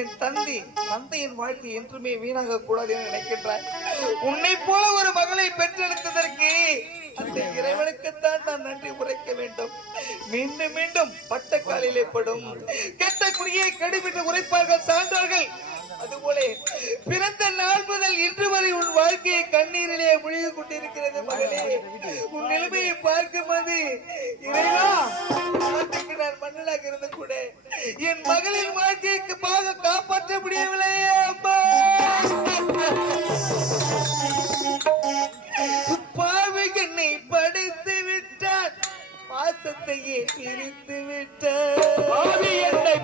என் தந்தையின் வாழ்க்கை என்றுமே வீணாக கூடாது என நினைக்கின்றாய். உன்னை போல ஒரு மகளை பெற்றெடுத்ததற்கு அந்த இறைவனுக்குத்தான் நான் நன்றி உரைக்க வேண்டும். மீண்டும் மீண்டும் பட்ட காலிலே படும் கெட்ட குடியை கடுமைட்டு உரைப்பார்கள் சான்றார்கள். அதுபோல பிறந்த நாள் முதல் இன்று வரை உன் வாழ்க்கையை கண்ணீரிலே முழுகி கொண்டிருக்கிறது மகளே. உன் நிலைமையை பார்க்கும் போது இறைவா, நான் மன்னனாக இருந்து கூட என் மகளின் வாழ்க்கைக்கு பாக காப்பாற்ற முடியவில்லையே அம்மா. பாவை என்னை படைத்து விட்டான், பாசத்தையே பிரித்து விட்டான். என்னை